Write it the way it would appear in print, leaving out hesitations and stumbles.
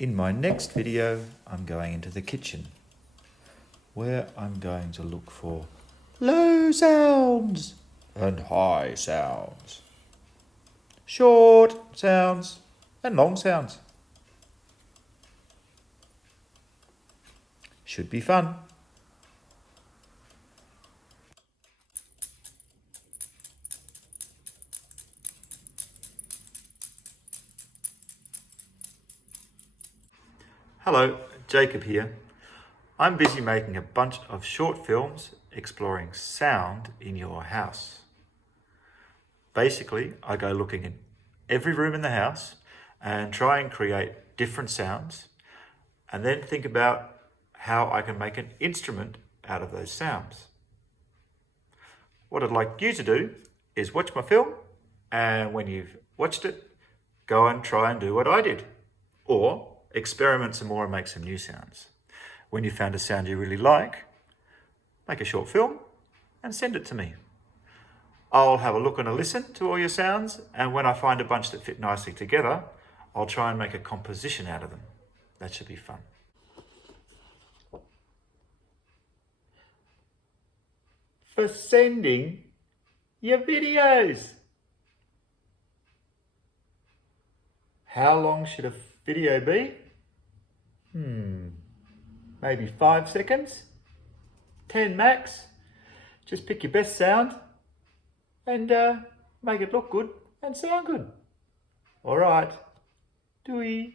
In my next video, I'm going into the kitchen, where I'm going to look for low sounds and high sounds, short sounds and long sounds. Should be fun. Hello, Jacob here. I'm busy making a bunch of short films exploring sound in your house. Basically, I go looking in every room in the house and try and create different sounds, and then think about how I can make an instrument out of those sounds. What I'd like you to do is watch my film, and when you've watched it, go and try and do what I did, or experiment some more and make some new sounds. When you found a sound you really like, make a short film and send it to me. I'll have a look and a listen to all your sounds, and when I find a bunch that fit nicely together, I'll try and make a composition out of them. That should be fun. For sending your videos. How long should a video be? Maybe 5 seconds, 10 max. Just pick your best sound and make it look good and sound good. All right, doei.